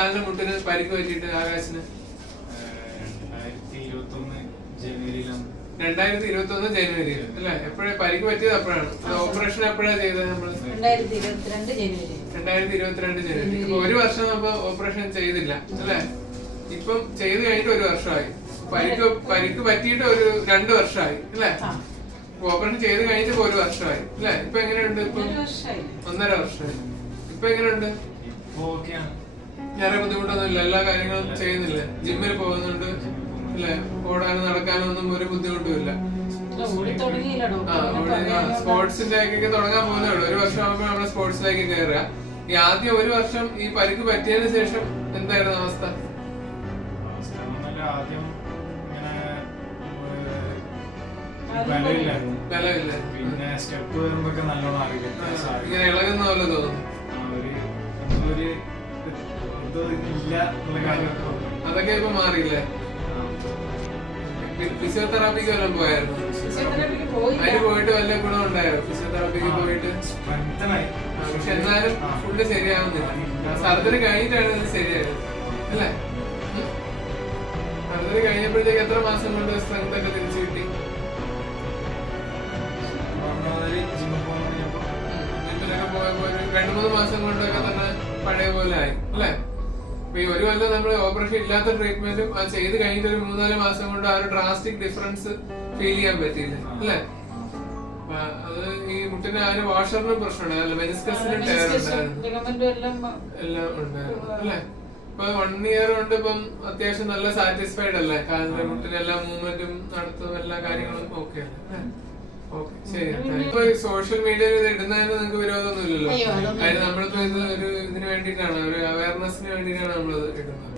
കാലിന്റെ മുട്ടിന് പരിക്ക് പറ്റിയിട്ട് ആകാശിന്? 2021 ജനുവരിയിൽ അല്ലെ? എപ്പോഴാ പരിക്ക് പറ്റിയത്? അപ്പോഴാണ്. ഓപ്പറേഷൻ എപ്പോഴാ ചെയ്തത് നമ്മള്? 2022 ജനുവരി. ഇപ്പൊ 1 വർഷം അപ്പൊ ഓപ്പറേഷൻ ചെയ്തില്ല അല്ലെ? ഇപ്പം ചെയ്ത് കഴിഞ്ഞിട്ട് 1 വർഷമായി. പരിക്ക് പറ്റിയിട്ട് 2 വർഷമായി അല്ലെ? ഓപ്പറേഷൻ ചെയ്ത് കഴിഞ്ഞിട്ട് 1 വർഷമായി അല്ലെ? ഇപ്പൊ എങ്ങനെയുണ്ട്? ഇപ്പൊ 1.5 വർഷമായി. ഇപ്പൊ എങ്ങനെയുണ്ട്? വേറെ ബുദ്ധിമുട്ടൊന്നും ഇല്ല? എല്ലാ കാര്യങ്ങളും ചെയ്യുന്നില്ലേ? ജിമ്മിൽ പോകുന്നുണ്ട് അല്ലെ? ഓടാനും നടക്കാനും ഒന്നും ഒരു ബുദ്ധിമുട്ടും ഇല്ല. സ്പോർട്സിലേക്ക് തുടങ്ങാൻ പോകുന്നേ ഉള്ളൂ. 1 വർഷം ആകുമ്പോൾ നമ്മള് സ്പോർട്സിലേക്ക് കയറുക. ഈ ആദ്യം 1 വർഷം ഈ പരിക്ക് പറ്റിയതിനു ശേഷം എന്തായിരുന്നു അവസ്ഥ? ബലമില്ല. പിന്നെ സ്റ്റെപ്പ് വരുമ്പോ നല്ലോണം അറിയില്ല. ഇങ്ങനെ ഇളകുന്ന പോലെ തോന്നുന്നു. അതൊക്കെ ഇപ്പൊ മാറിയില്ലേ? ഫിസിയോതെറാപ്പിക്ക് വല്ലതും പോയായിരുന്നു? അതിന് പോയിട്ട് വല്ല ഗുണം ഉണ്ടായോ? ഫിസിയോതെറാപ്പിക്ക് പോയിട്ട്? പക്ഷെ എന്നാലും ഫുള്ള് ശരിയാവുന്നില്ല. സർജറി കഴിഞ്ഞിട്ടാണ് ഇത് ശരിയായത് അല്ലേ? സർജറി കഴിഞ്ഞപ്പോഴത്തേക്ക് എത്ര മാസം കൊണ്ട് സ്ട്രെങ്ത് ഒക്കെ തിരിച്ചു കിട്ടി? ജിമ്മിലൊക്കെ പോയപ്പോ 2-3 മാസം കൊണ്ടൊക്കെ തന്നെ പഴയ പോലെ ആയി അല്ലേ? അപ്പൊ ഈ 1 കൊല്ലം നമ്മള് ഓപ്പറേഷൻ ഇല്ലാത്ത ട്രീറ്റ്മെന്റും അത് ചെയ്ത് കഴിഞ്ഞിട്ട് 3-4 മാസം കൊണ്ട് ആ ഒരു ഡ്രാസ്റ്റിക് ഡിഫറൻസ് ഫീൽ ചെയ്യാൻ പറ്റിയില്ല അല്ലേ? അത് ഈ മുട്ടിന് ആ ഒരു വാഷറിനും പ്രശ്നമുണ്ടായിരുന്നു, മെനിസ്കസിനും ടയർ ഉണ്ടായിരുന്നു, എല്ലാം ഉണ്ടായിരുന്നു അല്ലേ? ഇപ്പൊ 1 ഇയർ കൊണ്ട് ഇപ്പം അത്യാവശ്യം നല്ല സാറ്റിസ്ഫൈഡ് അല്ലേ? കാലിന്റെ മുട്ടിന് എല്ലാ മൂവ്മെന്റും നടത്തും, എല്ലാ കാര്യങ്ങളും ഓക്കെ അല്ലേ? ഓക്കെ, ശരി. ഇപ്പൊ സോഷ്യൽ മീഡിയയിൽ ഇത് ഇടുന്നതിന് നിങ്ങൾക്ക് വിരോധമൊന്നും ഇല്ലല്ലോ? അതിന് നമ്മളിപ്പോ ഇത് ഇതിന് വേണ്ടിയിട്ടാണ്, ഒരു അവയർനെസ്സിന് വേണ്ടിയിട്ടാണ് നമ്മളിത് ഇടുന്നത്.